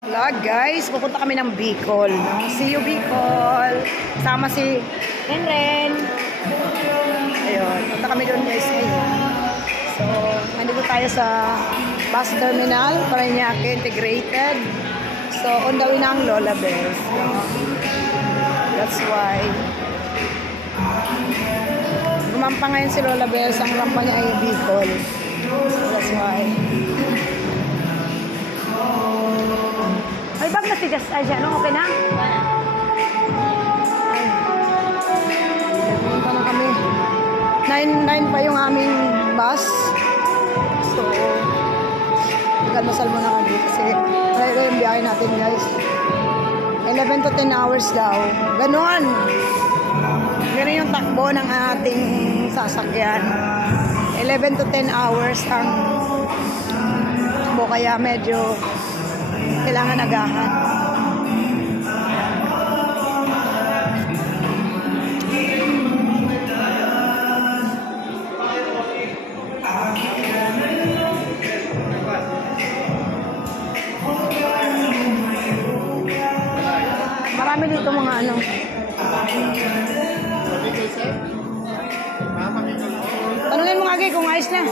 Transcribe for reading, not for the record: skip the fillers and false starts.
Vlog guys, pupunta kami ng Bicol. See you Bicol. Sama si Renren. Ayun, punta kami doon guys ngayon. So, nandito tayo sa bus terminal, Parañaque Integrated. So, on the way na ang Lola Bells. So, that's why. Gumampa ngayon si Lola Bells, ang rampa niya ay Bicol. So, that's why. Ay, bag na si Just Asia, no? Okay na? Punta na kami. 9 pa yung aming bus. So, nagmasal muna kami kasi talaga yung biyahe natin, guys. 11 to 10 hours daw. Ganon! Ganon yung takbo ng ating sasakyan. 11 to 10 hours ang takbo, kaya medyo kailangan agahan. Marami dito mga ano. Tanungin mo nga kung ayos na.